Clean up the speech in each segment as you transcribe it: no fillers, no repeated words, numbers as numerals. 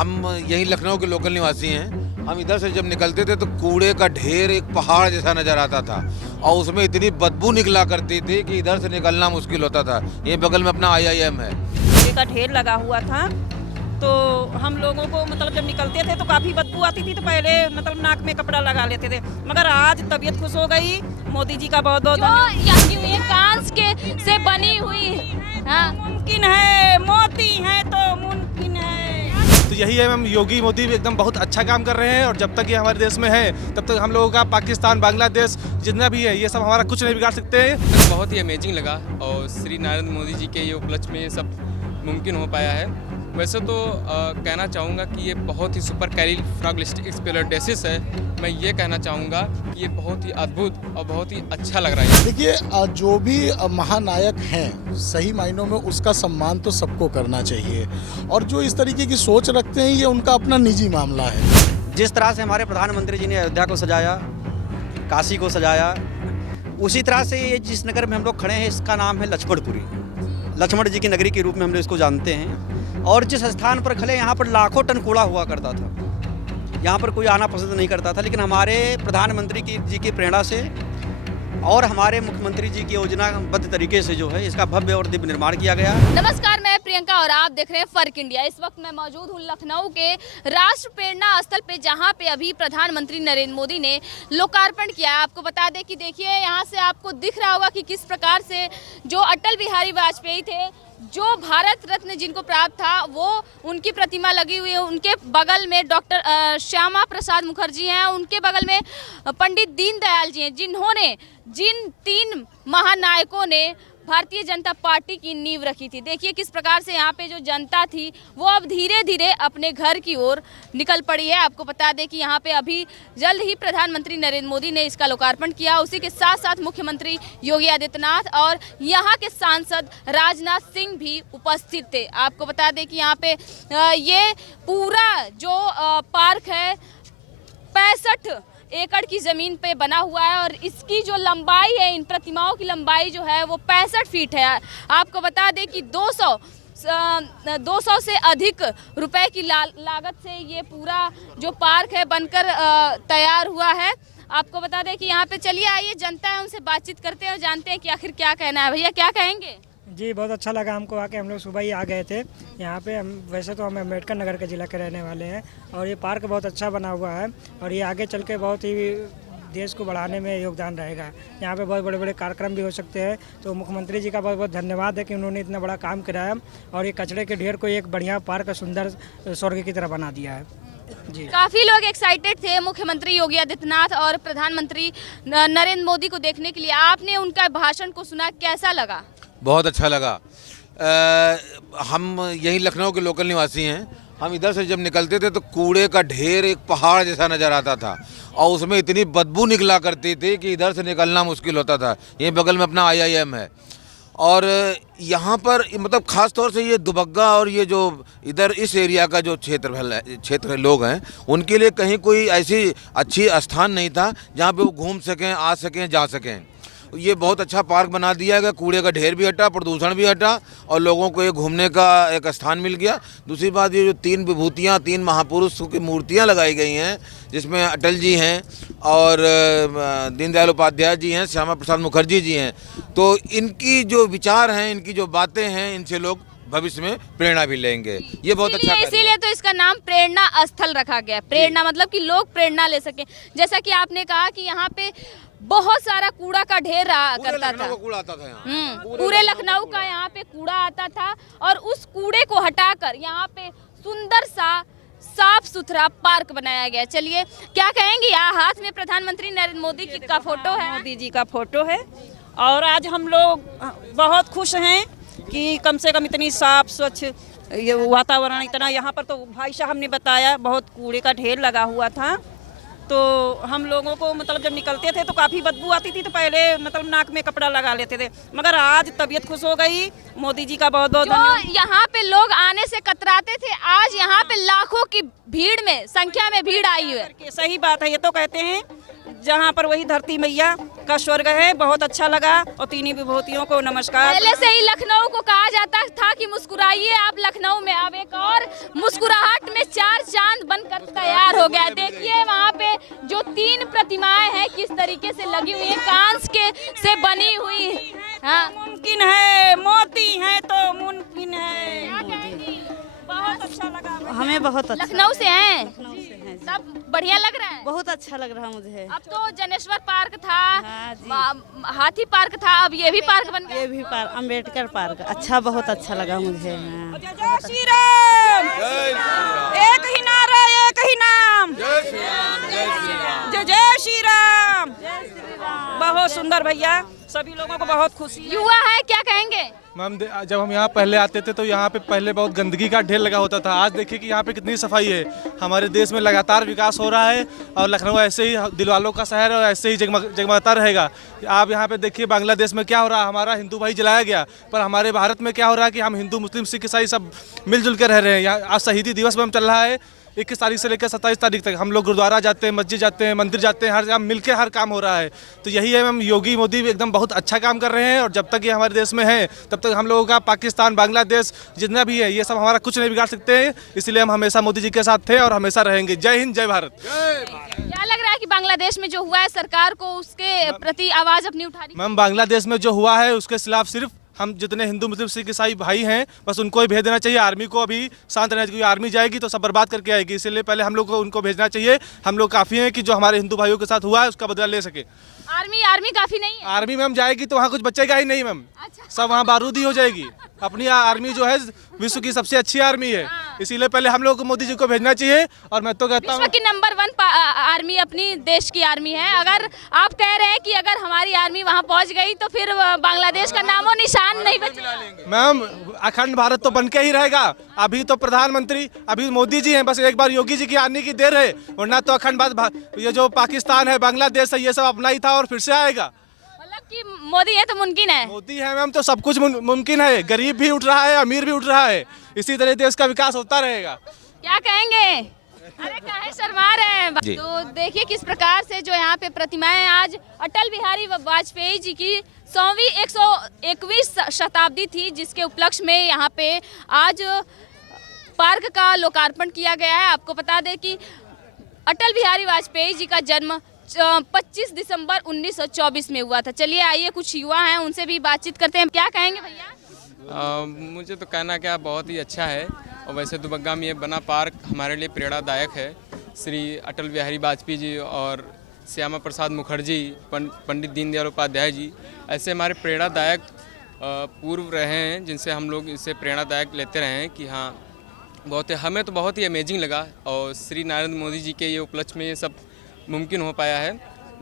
हम यही लखनऊ के लोकल निवासी हैं। हम इधर से जब निकलते थे तो कूड़े का ढेर एक पहाड़ जैसा नज़र आता था और उसमें इतनी बदबू निकला करती थी कि इधर से निकलना मुश्किल होता था। ये बगल में अपना IIM है। कूड़े का ढेर लगा हुआ था तो हम लोगों को मतलब जब निकलते थे तो काफ़ी बदबू आती थी, तो पहले मतलब नाक में कपड़ा लगा लेते थे। मगर आज तबीयत खुश हो गई। मोदी जी का बहुत बहुत धन्यवाद। कांच के से बनी हुई मुमकिन है, मोदी है तो मुमकिन है। तो यही है मैम, योगी मोदी भी एकदम बहुत अच्छा काम कर रहे हैं और जब तक ये हमारे देश में है तब तक हम लोगों का पाकिस्तान, बांग्लादेश जितना भी है ये सब हमारा कुछ नहीं बिगाड़ सकते हैं। बहुत ही अमेजिंग लगा और श्री नरेंद्र मोदी जी के ये उपलक्ष्य में ये सब मुमकिन हो पाया है। वैसे तो कहना चाहूँगा कि ये बहुत ही सुपर कैलिफ्रैगिलिस्टिक्सपिलिडाइसिस है। मैं ये कहना चाहूँगा कि ये बहुत ही अद्भुत और बहुत ही अच्छा लग रहा है। देखिए, जो भी महानायक हैं सही मायनों में उसका सम्मान तो सबको करना चाहिए और जो इस तरीके की सोच रखते हैं ये उनका अपना निजी मामला है। जिस तरह से हमारे प्रधानमंत्री जी ने अयोध्या को सजाया, काशी को सजाया, उसी तरह से ये जिस नगर में हम लोग खड़े हैं इसका नाम है लक्ष्मणपुरी। लक्ष्मण जी की नगरी के रूप में हम लोग इसको जानते हैं। और जिस स्थान पर खड़े यहाँ पर लाखों टन कूड़ा हुआ करता था, यहाँ पर कोई आना पसंद नहीं करता था, लेकिन हमारे प्रधानमंत्री जी की प्रेरणा से और हमारे मुख्यमंत्री जी की योजनाबद्ध तरीके से जो है इसका भव्य और दिव्य निर्माण किया गया। नमस्कार, मैं प्रियंका और आप देख रहे हैं फर्क इंडिया। इस वक्त मैं मौजूद हूँ लखनऊ के राष्ट्र प्रेरणा स्थल पे, जहाँ पे अभी प्रधानमंत्री नरेंद्र मोदी ने लोकार्पण किया। आपको बता दें कि देखिए यहाँ से आपको दिख रहा होगा कि किस प्रकार से जो अटल बिहारी वाजपेयी थे, जो भारत रत्न जिनको प्राप्त था, वो उनकी प्रतिमा लगी हुई है। उनके बगल में डॉक्टर श्यामा प्रसाद मुखर्जी हैं, उनके बगल में पंडित दीनदयाल जी हैं, जिन्होंने जिन 3 महानायकों ने भारतीय जनता पार्टी की नींव रखी थी। देखिए किस प्रकार से यहाँ पे जो जनता थी वो अब धीरे धीरे अपने घर की ओर निकल पड़ी है। आपको बता दें कि यहाँ पे अभी जल्द ही प्रधानमंत्री नरेंद्र मोदी ने इसका लोकार्पण किया। उसी के साथ साथ मुख्यमंत्री योगी आदित्यनाथ और यहाँ के सांसद राजनाथ सिंह भी उपस्थित थे। आपको बता दें कि यहाँ पे ये पूरा जो पार्क है 65 एकड़ की ज़मीन पे बना हुआ है और इसकी जो लंबाई है, इन प्रतिमाओं की लंबाई जो है वो 65 फीट है। आपको बता दें कि 200 से अधिक रुपए की लागत से ये पूरा जो पार्क है बनकर तैयार हुआ है। आपको बता दें कि यहाँ पे चलिए आइए, जनता है उनसे बातचीत करते हैं और जानते हैं कि आखिर क्या कहना है। भैया क्या कहेंगे? जी, बहुत अच्छा लगा हमको आके। हम लोग सुबह ही आ गए थे यहाँ पे। हम वैसे तो हम अम्बेडकर नगर के ज़िला के रहने वाले हैं और ये पार्क बहुत अच्छा बना हुआ है और ये आगे चल के बहुत ही देश को बढ़ाने में योगदान रहेगा। यहाँ पे बहुत बड़े बड़े कार्यक्रम भी हो सकते हैं। तो मुख्यमंत्री जी का बहुत बहुत धन्यवाद है कि उन्होंने इतना बड़ा काम कराया और ये कचरे के ढेर को एक बढ़िया पार्क, सुंदर स्वर्ग की तरह बना दिया है। जी, काफ़ी लोग एक्साइटेड थे मुख्यमंत्री योगी आदित्यनाथ और प्रधानमंत्री नरेंद्र मोदी को देखने के लिए। आपने उनका भाषण को सुना, कैसा लगा? बहुत अच्छा लगा। हम यही लखनऊ के लोकल निवासी हैं। हम इधर से जब निकलते थे तो कूड़े का ढेर एक पहाड़ जैसा नज़र आता था और उसमें इतनी बदबू निकला करती थी कि इधर से निकलना मुश्किल होता था। ये बगल में अपना IIM है और यहाँ पर मतलब ख़ास तौर से ये दुबग्गा और ये जो इधर इस एरिया का जो क्षेत्र लोग हैं उनके लिए कहीं कोई ऐसी अच्छी स्थान नहीं था जहाँ पे वो घूम सकें, आ सकें, जा सकें। ये बहुत अच्छा पार्क बना दिया गया। कूड़े का ढेर भी हटा, प्रदूषण भी हटा और लोगों को ये घूमने का एक स्थान मिल गया। दूसरी बात, ये जो 3 विभूतियाँ, 3 महापुरुषों की मूर्तियाँ लगाई गई हैं, जिसमें अटल जी हैं और दीनदयाल उपाध्याय जी हैं, श्यामा प्रसाद मुखर्जी जी हैं, तो इनकी जो विचार हैं, इनकी जो बातें हैं, इनसे लोग भविष्य में प्रेरणा भी लेंगे। ये बहुत अच्छा है। इसीलिए तो इसका नाम प्रेरणा स्थल रखा गया। प्रेरणा मतलब कि लोग प्रेरणा ले सकें। जैसा कि आपने कहा कि यहाँ पे बहुत सारा कूड़ा का ढेर रहा करता था। कूड़ा आता था यहाँ। पूरे लखनऊ का यहाँ पे कूड़ा आता था और उस कूड़े को हटाकर यहाँ पे सुंदर सा साफ सुथरा पार्क बनाया गया। चलिए, क्या कहेंगे? हाथ में प्रधानमंत्री नरेंद्र मोदी का फोटो है, मोदी जी का फोटो है और आज हम लोग बहुत खुश हैं कि कम से कम इतनी साफ स्वच्छ ये वातावरण, इतना यहाँ पर तो भाई साहब ने बताया बहुत कूड़े का ढेर लगा हुआ था। तो हम लोगों को मतलब जब निकलते थे तो काफ़ी बदबू आती थी, तो पहले मतलब नाक में कपड़ा लगा लेते थे। मगर आज तबीयत खुश हो गई। मोदी जी का बहुत बहुत धन्यवाद। यहाँ पे लोग आने से कतराते थे, आज यहाँ पे लाखों की भीड़ में, संख्या में भीड़ आई है। सही बात है। ये तो कहते हैं जहाँ पर वही धरती मैया का स्वर्ग है। बहुत अच्छा लगा और 3 विभूतियों को नमस्कार। पहले से ही लखनऊ को कहा जाता था कि मुस्कुराइए आप लखनऊ में। अब एक और मुस्कुराहट में 4 हो गया है। देखिए वहाँ पे जो 3 प्रतिमाएं हैं किस तरीके से लगी हुई है, कांच के से बनी हुई। हाँ, मुमकिन है, मोती है तो मुमकिन है। बहुत अच्छा लगा हमें बहुत अच्छा। लखनऊ से हैं, लखनऊ से हैं जी। सब बढ़िया लग रहा है। बहुत अच्छा लग रहा मुझे। अब तो जनेश्वर पार्क था, हाँ जी। हाथी पार्क था, अब ये भी पार्क बन गया। ये भी पार्क, अम्बेडकर पार्क अच्छा, बहुत अच्छा लगा मुझे। हाँ। जय श्री राम, एक ही नारा एक ही नाम, जय जय श्री राम। बहुत सुंदर भैया, सभी लोगों को बहुत खुशी है। युवा है, क्या कहेंगे? मैम जब हम यहाँ पहले आते थे तो यहाँ पे पहले बहुत गंदगी का ढेर लगा होता था। आज देखिए कि यहाँ पे कितनी सफाई है। हमारे देश में लगातार विकास हो रहा है और लखनऊ ऐसे ही दिलवालों का शहर और ऐसे ही जगमगाता रहेगा। आप यहाँ पे देखिए बांग्लादेश में क्या हो रहा है, हमारा हिंदू भाई जलाया गया, पर हमारे भारत में क्या हो रहा है कि हम हिंदू मुस्लिम सिख ईसाई सब मिलजुल कर रह रहे हैं। यहाँ आज शहीदी दिवस में चल रहा है, 21 तारीख से लेकर 27 तारीख तक हम लोग गुरुद्वारा जाते हैं, मस्जिद जाते हैं, मंदिर जाते हैं, हर काम मिलकर हर काम हो रहा है। तो यही है मैम, योगी मोदी एकदम बहुत अच्छा काम कर रहे हैं और जब तक ये हमारे देश में है तब तक हम लोगों का पाकिस्तान बांग्लादेश जितना भी है ये सब हमारा कुछ नहीं बिगाड़ सकते हैं। इसलिए हम हमेशा मोदी जी के साथ थे और हमेशा रहेंगे। जय हिंद, जय भारत। क्या लग रहा है कि बांग्लादेश में जो हुआ है सरकार को उसके प्रति आवाज अपनी उठानी? मैम बांग्लादेश में जो हुआ है उसके खिलाफ सिर्फ हम जितने हिंदू मुस्लिम सिख ईसाई भाई हैं बस उनको ही भेज देना चाहिए। आर्मी को अभी शांत रहना चाहिए, आर्मी जाएगी तो सब बर्बाद करके आएगी। इसलिए पहले हम लोग को उनको भेजना चाहिए। हम लोग काफ़ी हैं कि जो हमारे हिंदू भाइयों के साथ हुआ है उसका बदला ले सके। आर्मी काफी नहीं है? आर्मी मैम जाएगी तो वहाँ कुछ बचेगा ही नहीं मैम, अच्छा। सब वहाँ बारूदी हो जाएगी। अपनी आर्मी जो है विश्व की सबसे अच्छी आर्मी है, इसीलिए पहले हम लोग को मोदी जी को भेजना चाहिए। और मैं तो कहता हूँ विश्व की नंबर 1 आर्मी अपनी देश की आर्मी है। अगर आप कह रहे हैं कि अगर हमारी आर्मी वहां पहुंच गई तो फिर बांग्लादेश का नामो निशान नहीं बचेगा। मैम अखंड भारत तो बन के ही रहेगा। अभी तो प्रधानमंत्री अभी मोदी जी हैं, बस एक बार योगी जी की आने की देर है, वरना तो अखंड भारत ये जो पाकिस्तान है बांग्लादेश है ये सब अपना ही था और फिर से आएगा। मतलब कि मोदी है तो मुमकिन है? मोदी है मैम तो सब कुछ मुमकिन है। गरीब भी उठ रहा है, अमीर भी उठ रहा है, इसी तरह देश का विकास होता रहेगा। क्या कहेंगे? अरे काहे शर्मा रहे हैं? जी। तो देखिए किस प्रकार से जो यहाँ पे प्रतिमाएं आज अटल बिहारी वाजपेयी जी की 100वीं 121 शताब्दी थी, जिसके उपलक्ष्य में यहाँ पे आज पार्क का लोकार्पण किया गया है। आपको बता दें कि अटल बिहारी वाजपेयी जी का जन्म 25 दिसंबर 1924 में हुआ था। चलिए आइए कुछ युवा हैं उनसे भी बातचीत करते हैं। क्या कहेंगे भैया? मुझे तो कहना क्या बहुत ही अच्छा है और वैसे दुबग्गा में ये बना पार्क हमारे लिए प्रेरणादायक है। श्री अटल बिहारी वाजपेयी जी और श्यामा प्रसाद मुखर्जी, पंडित दीनदयाल उपाध्याय जी ऐसे हमारे प्रेरणादायक पूर्व रहे हैं, जिनसे हम लोग इससे प्रेरणादायक लेते रहे हैं कि हाँ बहुत हमें तो बहुत ही अमेजिंग लगा। और श्री नरेंद्र मोदी जी के ये उपलक्ष्य में ये सब मुमकिन हो पाया है।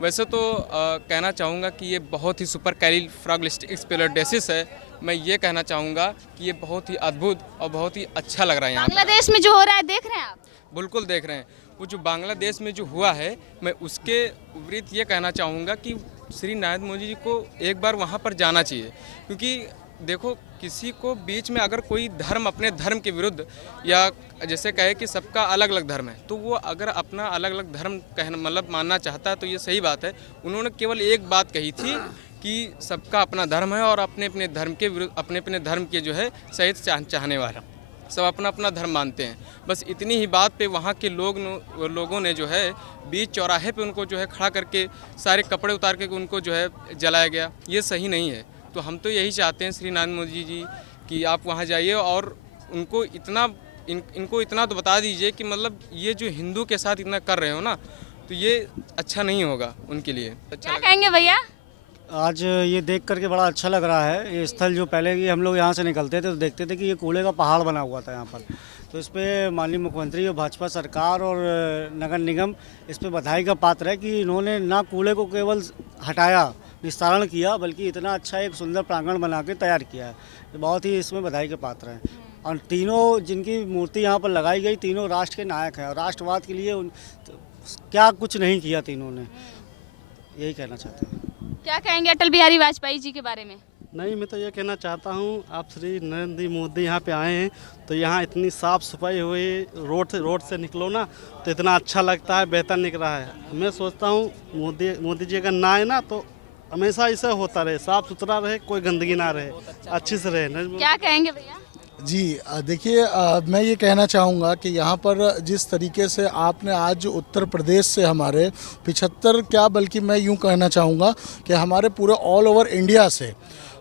वैसे तो कहना चाहूँगा कि ये बहुत ही सुपर कैलिफ्रैगिलिस्टिक्सपिलडेसिस है। मैं ये कहना चाहूँगा कि ये बहुत ही अद्भुत और बहुत ही अच्छा लग रहा है। यहाँ बांग्लादेश में जो हो रहा है देख रहे हैं आप? बिल्कुल देख रहे हैं। वो जो बांग्लादेश में जो हुआ है, मैं उसके विपरीत ये कहना चाहूँगा कि श्री नरेंद्र मोदी जी को एक बार वहाँ पर जाना चाहिए। क्योंकि देखो किसी को बीच में अगर कोई धर्म अपने धर्म के विरुद्ध या जैसे कहे कि सबका अलग अलग धर्म है, तो वो अगर अपना अलग अलग धर्म कहना मतलब मानना चाहता है तो ये सही बात है। उन्होंने केवल एक बात कही थी कि सबका अपना धर्म है और अपने अपने धर्म के विरुद्ध अपने अपने धर्म के जो है सहित चाहने वाला सब अपना अपना धर्म मानते हैं। बस इतनी ही बात पे वहाँ के लोगों ने जो है बीच चौराहे पे उनको जो है खड़ा करके सारे कपड़े उतार के उनको जो है जलाया गया। ये सही नहीं है। तो हम तो यही चाहते हैं श्री नरेंद्र मोदी जी कि आप वहाँ जाइए और उनको इनको इतना तो बता दीजिए कि मतलब ये जो हिंदू के साथ इतना कर रहे हो ना, तो ये अच्छा नहीं होगा उनके लिए। अच्छा क्या कहेंगे भैया? आज ये देख करके बड़ा अच्छा लग रहा है। ये स्थल जो पहले कि हम लोग यहाँ से निकलते थे तो देखते थे कि ये कूड़े का पहाड़ बना हुआ था यहाँ पर, तो इस पर माननीय मुख्यमंत्री और भाजपा सरकार और नगर निगम इस पर बधाई का पात्र है कि इन्होंने ना कूड़े को केवल हटाया निस्तारण किया, बल्कि इतना अच्छा एक सुंदर प्रांगण बना के तैयार किया है। तो बहुत ही इसमें बधाई के पात्र हैं। और तीनों जिनकी मूर्ति यहाँ पर लगाई गई तीनों राष्ट्र के नायक हैं और राष्ट्रवाद के लिए क्या कुछ नहीं किया तीनों ने, यही कहना चाहते हैं। क्या कहेंगे अटल बिहारी वाजपेयी जी के बारे में? नहीं, मैं तो ये कहना चाहता हूँ आप श्री नरेंद्र मोदी यहाँ पे आए हैं तो यहाँ इतनी साफ़ सफाई हुई, रोड से निकलो ना तो इतना अच्छा लगता है, बेहतर निकल रहा है। मैं सोचता हूँ मोदी जी अगर ना आए ना तो हमेशा ऐसा होता रहे, साफ़ सुथरा रहे, कोई गंदगी ना रहे, अच्छी से रहे। क्या कहेंगे भैया? जी देखिए, मैं ये कहना चाहूँगा कि यहाँ पर जिस तरीके से आपने आज उत्तर प्रदेश से हमारे 75 क्या, बल्कि मैं यूँ कहना चाहूँगा कि हमारे पूरे ऑल ओवर इंडिया से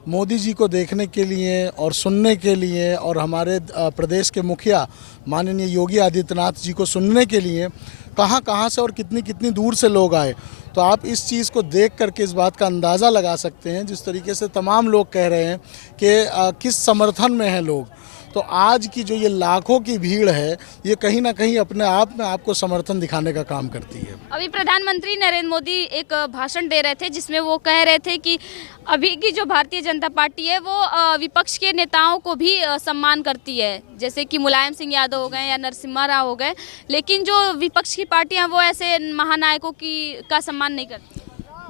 मोदी जी को देखने के लिए और सुनने के लिए, और हमारे प्रदेश के मुखिया माननीय योगी आदित्यनाथ जी को सुनने के लिए कहाँ कहाँ से और कितनी कितनी दूर से लोग आए। तो आप इस चीज़ को देख करके इस बात का अंदाज़ा लगा सकते हैं जिस तरीके से तमाम लोग कह रहे हैं कि किस समर्थन में हैं लोग। तो आज की जो ये लाखों की भीड़ है, ये कहीं ना कहीं अपने आप में आपको समर्थन दिखाने का काम करती है। अभी प्रधानमंत्री नरेंद्र मोदी एक भाषण दे रहे थे जिसमें वो कह रहे थे कि अभी की जो भारतीय जनता पार्टी है वो विपक्ष के नेताओं को भी सम्मान करती है, जैसे कि मुलायम सिंह यादव हो गए या नरसिम्हा राव हो गए, लेकिन जो विपक्ष की पार्टियां वो ऐसे महानायकों का सम्मान नहीं करती।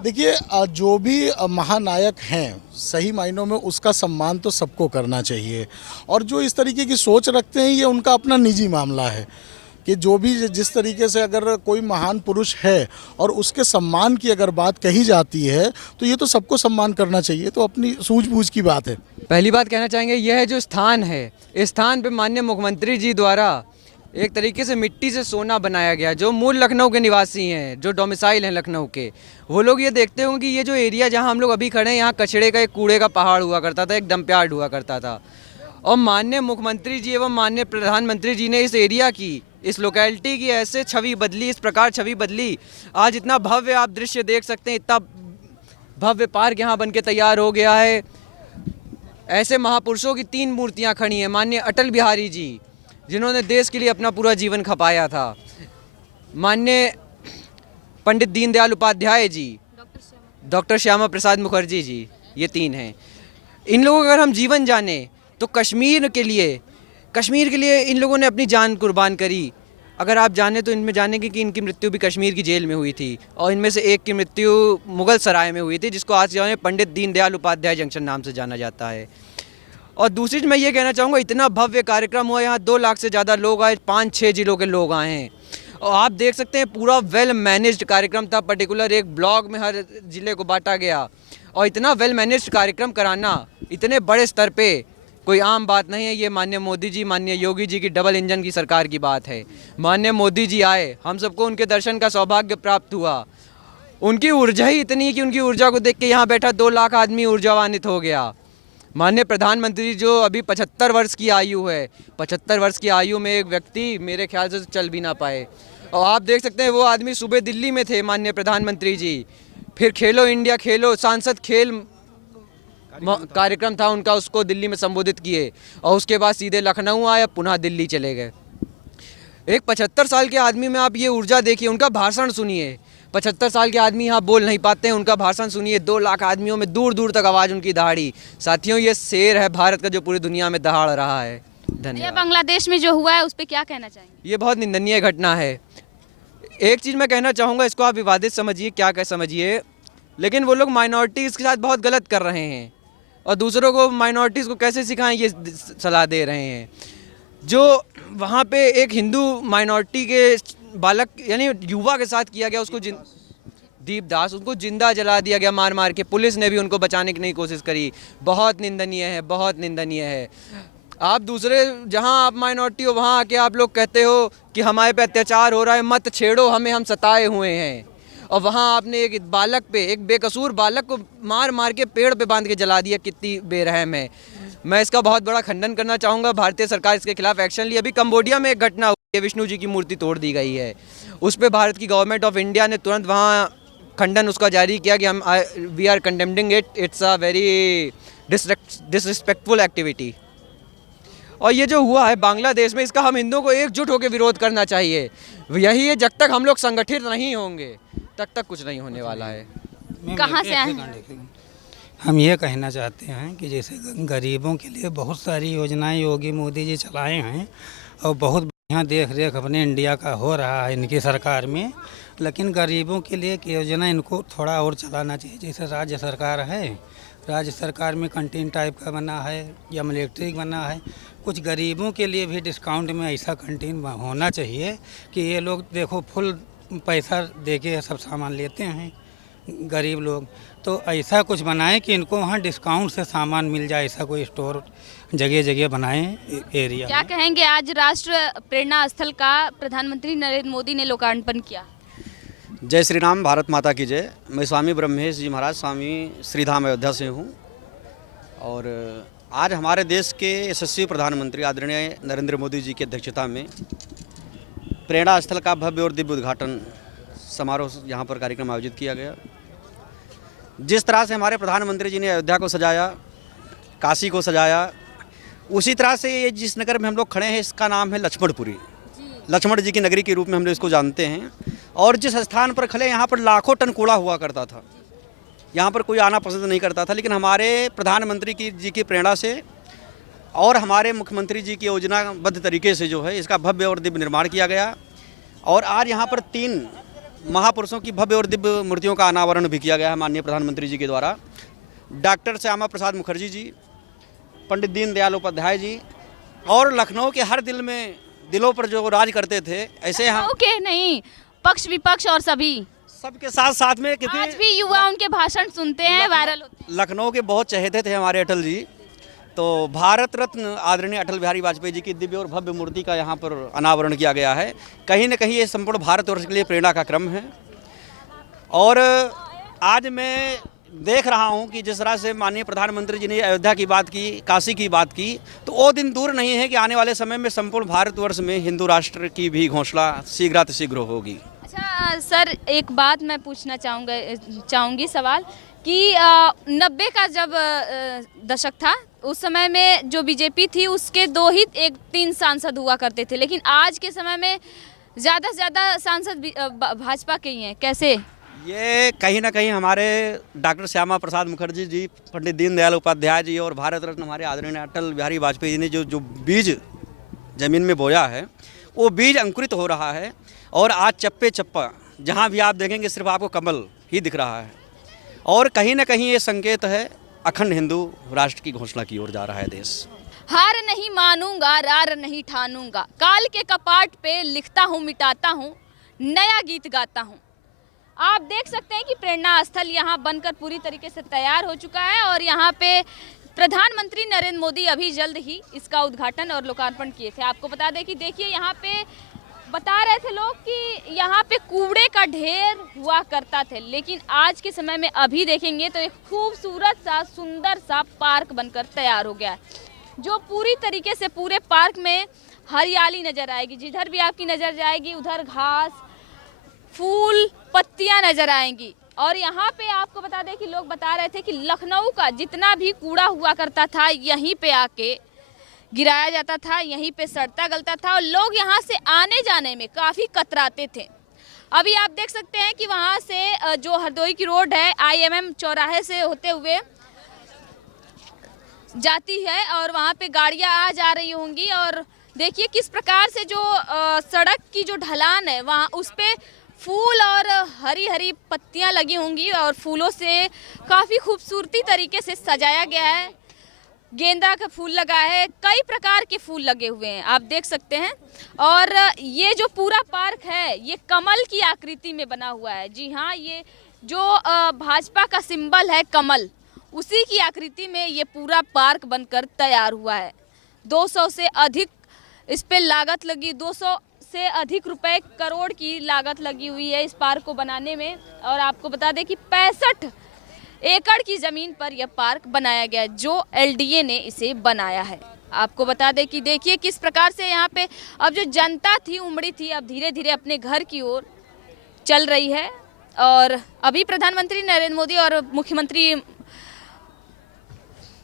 देखिए, जो भी महानायक हैं सही मायनों में उसका सम्मान तो सबको करना चाहिए, और जो इस तरीके की सोच रखते हैं ये उनका अपना निजी मामला है कि जो भी जिस तरीके से अगर कोई महान पुरुष है और उसके सम्मान की अगर बात कही जाती है तो ये तो सबको सम्मान करना चाहिए, तो अपनी सूझबूझ की बात है। पहली बात कहना चाहेंगे, यह है जो स्थान है, इस स्थान पे माननीय मुख्यमंत्री जी द्वारा एक तरीके से मिट्टी से सोना बनाया गया। जो मूल लखनऊ के निवासी हैं, जो डोमिसाइल हैं लखनऊ के, वो लोग ये देखते होंगे कि ये जो एरिया जहाँ हम लोग अभी खड़े हैं, यहाँ कचड़े का एक कूड़े का पहाड़ हुआ करता था, एक डंपयार्ड हुआ करता था, और माननीय मुख्यमंत्री जी एवं माननीय प्रधानमंत्री जी ने इस एरिया की, इस लोकेलिटी की ऐसे छवि बदली, इस प्रकार छवि बदली। आज इतना भव्य आप दृश्य देख सकते हैं, इतना भव्य पार्क यहाँ बन के तैयार हो गया है। ऐसे महापुरुषों की 3 मूर्तियाँ खड़ी हैं। माननीय अटल बिहारी जी जिन्होंने देश के लिए अपना पूरा जीवन खपाया था, माननीय पंडित दीनदयाल उपाध्याय जी, डॉक्टर श्यामा प्रसाद मुखर्जी जी, ये 3 हैं। इन लोगों का अगर हम जीवन जाने तो कश्मीर के लिए इन लोगों ने अपनी जान कुर्बान करी। अगर आप जाने तो इनमें जानेंगे कि इनकी मृत्यु भी कश्मीर की जेल में हुई थी, और इनमें से एक की मृत्यु मुगल सराय में हुई थी, जिसको आज पंडित दीनदयाल उपाध्याय जंक्शन नाम से जाना जाता है। और दूसरी मैं ये कहना चाहूँगा, इतना भव्य कार्यक्रम हुआ, यहाँ 2 लाख से ज़्यादा लोग आए, 5-6 जिलों के लोग आए हैं, और आप देख सकते हैं पूरा वेल मैनेज्ड कार्यक्रम था। पर्टिकुलर एक ब्लॉग में हर ज़िले को बांटा गया, और इतना वेल मैनेज्ड कार्यक्रम कराना इतने बड़े स्तर पे कोई आम बात नहीं है। ये माननीय मोदी जी, माननीय योगी जी की डबल इंजन की सरकार की बात है। माननीय मोदी जी आए, हम सबको उनके दर्शन का सौभाग्य प्राप्त हुआ। उनकी ऊर्जा ही इतनी कि उनकी ऊर्जा को देख के यहाँ बैठा 2 लाख आदमी ऊर्जावान्वित हो गया। माननीय प्रधानमंत्री जो अभी 75 वर्ष की आयु है, 75 वर्ष की आयु में एक व्यक्ति मेरे ख्याल से चल भी ना पाए, और आप देख सकते हैं वो आदमी सुबह दिल्ली में थे माननीय प्रधानमंत्री जी, फिर खेलो इंडिया खेलो सांसद खेल कार्यक्रम था उनका, उसको दिल्ली में संबोधित किए, और उसके बाद सीधे लखनऊ आए, पुनः दिल्ली चले गए। एक 75 साल के आदमी में आप ये ऊर्जा देखिए, उनका भाषण सुनिए। 75 साल के आदमी यहाँ बोल नहीं पाते हैं, उनका भाषण सुनिए। 2 लाख आदमियों में दूर दूर तक आवाज़ उनकी दहाड़ी। साथियों, ये शेर है भारत का जो पूरी दुनिया में दहाड़ रहा है। धन्यवाद। बांग्लादेश में जो हुआ है उस पर क्या कहना चाहेंगे? ये बहुत निंदनीय घटना है। एक चीज़ मैं कहना चाहूँगा, इसको आप विवादित समझिए, क्या कह समझिए, लेकिन वो लोग माइनॉरिटीज़ के साथ बहुत गलत कर रहे हैं, और दूसरों को माइनॉरिटीज़ को कैसे सिखाएं ये सलाह दे रहे हैं। जो वहाँ पे एक हिंदू माइनॉरिटी के बालक यानी युवा के साथ किया गया, उसको दीपदास, उनको जिंदा जला दिया गया मार मार के। पुलिस ने भी उनको बचाने की नहीं कोशिश करी। बहुत निंदनीय है, बहुत निंदनीय है। आप दूसरे जहाँ आप माइनॉरिटी हो वहाँ आके आप लोग कहते हो कि हमारे पे अत्याचार हो रहा है, मत छेड़ो हमें, हम सताए हुए हैं, और वहाँ आपने एक बालक पे, एक बेकसूर बालक को मार मार के पेड़ पे बांध के जला दिया। कितनी बेरहम है। मैं इसका बहुत बड़ा खंडन करना चाहूँगा। भारतीय सरकार इसके खिलाफ एक्शन ली। अभी कंबोडिया में एक घटना हुई है, विष्णु जी की मूर्ति तोड़ दी गई है, उस पर भारत की गवर्नमेंट ऑफ इंडिया ने तुरंत वहाँ खंडन उसका जारी किया कि हम we are condemning it's a very disrespectful activity. और ये जो हुआ है बांग्लादेश में, इसका हम हिंदुओं को एकजुट होकर विरोध करना चाहिए। यही है, जब तक हम लोग संगठित नहीं होंगे तक कुछ नहीं होने वाला है। कहाँ से आए? हम ये कहना चाहते हैं कि जैसे गरीबों के लिए बहुत सारी योजनाएं योगी मोदी जी चलाए हैं, और बहुत बढ़िया देख रेख अपने इंडिया का हो रहा है इनकी सरकार में, लेकिन गरीबों के लिए योजना इनको थोड़ा और चलाना चाहिए। जैसे राज्य सरकार है, राज्य सरकार में कंटीन टाइप का बना है या मिलिट्री बना है, कुछ गरीबों के लिए भी डिस्काउंट में ऐसा कंटीन होना चाहिए कि ये लोग देखो फुल पैसा दे के सब सामान लेते हैं, गरीब लोग, तो ऐसा कुछ बनाएं कि इनको वहाँ डिस्काउंट से सामान मिल जाए, ऐसा कोई स्टोर जगह जगह बनाएं एरिया। क्या कहेंगे, आज राष्ट्र प्रेरणा स्थल का प्रधानमंत्री नरेंद्र मोदी ने लोकार्पण किया। जय श्री राम, भारत माता की जय। मैं स्वामी ब्रह्मेश जी महाराज स्वामी श्रीधाम अयोध्या से हूँ और आज हमारे देश के यशस्वी प्रधानमंत्री आदरणीय नरेंद्र मोदी जी की अध्यक्षता में प्रेरणा स्थल का भव्य और दिव्य उद्घाटन समारोह यहाँ पर कार्यक्रम आयोजित किया गया। जिस तरह से हमारे प्रधानमंत्री जी ने अयोध्या को सजाया, काशी को सजाया, उसी तरह से ये जिस नगर में हम लोग खड़े हैं इसका नाम है लक्ष्मणपुरी। लक्ष्मण जी की नगरी के रूप में हम लोग इसको जानते हैं। और जिस स्थान पर खड़े यहाँ पर लाखों टन कूड़ा हुआ करता था, यहाँ पर कोई आना पसंद नहीं करता था, लेकिन हमारे प्रधानमंत्री जी की प्रेरणा से और हमारे मुख्यमंत्री जी की योजनाबद्ध तरीके से जो है इसका भव्य और दिव्य निर्माण किया गया। और आज यहाँ पर 3 महापुरुषों की भव्य और दिव्य मूर्तियों का अनावरण भी किया गया है माननीय प्रधानमंत्री जी के द्वारा। डॉक्टर श्यामा प्रसाद मुखर्जी जी, पंडित दीनदयाल उपाध्याय जी और लखनऊ के हर दिलों पर जो राज करते थे, ऐसे हम ओके नहीं, पक्ष विपक्ष और सबके साथ में आज भी युवा उनके भाषण सुनते हैं, वायरल होते हैं। लखनऊ के बहुत चहेते थे हमारे अटल जी, तो भारत रत्न आदरणीय अटल बिहारी वाजपेयी जी की दिव्य और भव्य मूर्ति का यहाँ पर अनावरण किया गया है। कहीं न कहीं ये संपूर्ण भारतवर्ष के लिए प्रेरणा का क्रम है। और आज मैं देख रहा हूँ कि जिस तरह से माननीय प्रधानमंत्री जी ने अयोध्या की बात की, काशी की बात की, तो वो दिन दूर नहीं है कि आने वाले समय में संपूर्ण भारतवर्ष में हिंदू राष्ट्र की भी घोषणा शीघ्र होगी। अच्छा सर, एक बात मैं पूछना चाहूँगी सवाल कि 90 का जब दशक था, उस समय में जो बीजेपी थी उसके 2 ही 3 सांसद हुआ करते थे, लेकिन आज के समय में ज़्यादा से ज़्यादा सांसद भाजपा के ही हैं। कैसे? ये कहीं ना कहीं हमारे डॉक्टर श्यामा प्रसाद मुखर्जी जी, पंडित दीनदयाल उपाध्याय जी और भारत रत्न हमारे आदरणीय अटल बिहारी वाजपेयी जी ने जो बीज जमीन में बोया है, वो बीज अंकुरित हो रहा है। और आज चप्पे चप्पा जहाँ भी आप देखेंगे सिर्फ आपको कमल ही दिख रहा है। और कहीं ना कहीं ये संकेत है अखंड हिंदू राष्ट्र की घोषणा की ओर जा रहा है देश। हार नहीं मानूंगा, रार नहीं ठानूंगा, काल के कपाट पे लिखता हूँ, मिटाता हूँ, नया गीत गाता हूँ। आप देख सकते हैं कि प्रेरणा स्थल यहाँ बनकर पूरी तरीके से तैयार हो चुका है और यहाँ पे प्रधानमंत्री नरेंद्र मोदी अभी जल्द ही इसका उद्घाटन और लोकार्पण किए थे। आपको बता दें कि देखिए यहाँ पे बता रहे थे लोग कि यहाँ पे कूड़े का ढेर हुआ करता था, लेकिन आज के समय में अभी देखेंगे तो एक खूबसूरत सा सुंदर सा पार्क बनकर तैयार हो गया है, जो पूरी तरीके से पूरे पार्क में हरियाली नजर आएगी। जिधर भी आपकी नज़र जाएगी उधर घास, फूल, पत्तियां नजर आएंगी। और यहाँ पे आपको बता दें कि लोग बता रहे थे कि लखनऊ का जितना भी कूड़ा हुआ करता था यहीं पे आके गिराया जाता था, यहीं पे सड़ता गलता था और लोग यहाँ से आने जाने में काफ़ी कतराते थे। अभी आप देख सकते हैं कि वहाँ से जो हरदोई की रोड है IMM चौराहे से होते हुए जाती है और वहाँ पे गाड़ियाँ आ जा रही होंगी। और देखिए किस प्रकार से जो सड़क की जो ढलान है वहाँ उस पर फूल और हरी हरी पत्तियां लगी होंगी और फूलों से काफ़ी खूबसूरती तरीके से सजाया गया है। गेंदा का फूल लगा है, कई प्रकार के फूल लगे हुए हैं, आप देख सकते हैं। और ये जो पूरा पार्क है ये कमल की आकृति में बना हुआ है। जी हाँ, ये जो भाजपा का सिंबल है कमल, उसी की आकृति में ये पूरा पार्क बनकर तैयार हुआ है। 200 से अधिक इस पे लागत लगी, 200 से अधिक रुपए करोड़ की लागत लगी हुई है इस पार्क को बनाने में। और आपको बता दें कि 65 एकड़ की ज़मीन पर यह पार्क बनाया गया है, जो LDA ने इसे बनाया है। आपको बता दें कि देखिए किस प्रकार से यहाँ पे अब जो जनता थी उमड़ी थी, अब धीरे धीरे अपने घर की ओर चल रही है। और अभी प्रधानमंत्री नरेंद्र मोदी और मुख्यमंत्री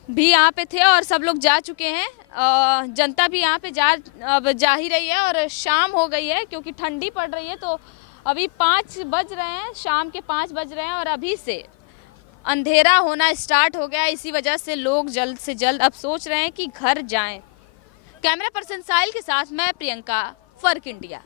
भी यहाँ पे थे और सब लोग जा चुके हैं। जनता भी यहाँ पे अब जा ही रही है और शाम हो गई है क्योंकि ठंडी पड़ रही है। तो अभी 5 बज रहे हैं, शाम के 5 बज रहे हैं और अभी से अंधेरा होना स्टार्ट हो गया। इसी वजह से लोग जल्द से जल्द अब सोच रहे हैं कि घर जाएं। कैमरा पर्सन साहिल के साथ मैं प्रियंका, फर्क इंडिया।